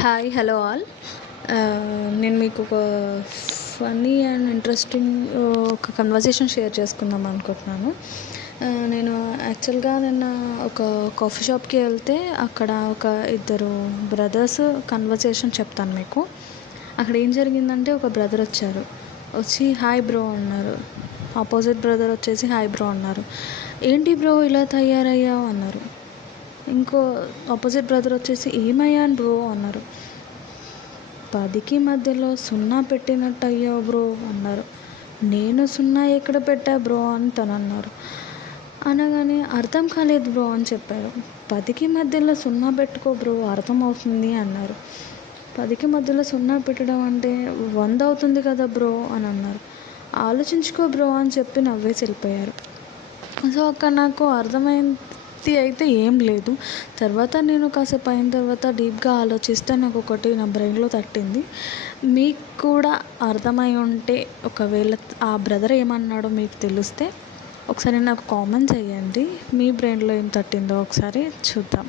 Hi hello all. నేను మీకు ఒక ఫన్నీ అండ్ ఇంట్రెస్టింగ్ ఒక కన్వర్జేషన్ షేర్ చేసుకుందాం అనుకుంటున్నాను. నేను యాక్చువల్గా నిన్న ఒక కాఫీ షాప్కి వెళ్తే అక్కడ ఒక ఇద్దరు బ్రదర్స్ కన్వర్జేషన్ చెప్తాను మీకు. అక్కడ ఏం జరిగిందంటే, ఒక బ్రదర్ వచ్చి హాయ్ బ్రో అన్నారు. ఆపోజిట్ బ్రదర్ వచ్చేసి హాయ్ బ్రో అన్నారు. ఏంటి బ్రో ఇలా తయారయ్యావు అన్నారు. ఇంకో ఆపోజిట్ బ్రదర్ వచ్చేసి ఏమయ్యాను బ్రో అన్నారు. 10కి మధ్యలో సున్నా పెట్టినట్టు అయ్యావు బ్రో అన్నారు. నేను సున్నా ఎక్కడ పెట్టా బ్రో అని తను అన్నారు. అనగానే అర్థం కాలేదు బ్రో అని చెప్పారు. 10కి మధ్యలో సున్నా పెట్టుకో బ్రో, అర్థమవుతుంది అన్నారు. 10కి మధ్యలో సున్నా పెట్టడం అంటే 100 అవుతుంది కదా బ్రో అని అన్నారు. ఆలోచించుకో బ్రో అని చెప్పి నవ్వేసి వెళ్ళిపోయారు. సో అక్కడ నాకు అర్థమైంది అయితే ఏం లేదు. తర్వాత నేను కాసేపు అయిన తర్వాత డీప్గా ఆలోచిస్తే నాకు ఒకటి నా బ్రెయిన్లో తట్టింది. మీకు కూడా అర్థమై ఉంటే, ఒకవేళ ఆ బ్రదర్ ఏమన్నాడో మీకు తెలిస్తే ఒకసారి నాకు కామెంట్ చేయండి. మీ బ్రెయిన్లో ఏం తట్టిందో ఒకసారి చూద్దాం.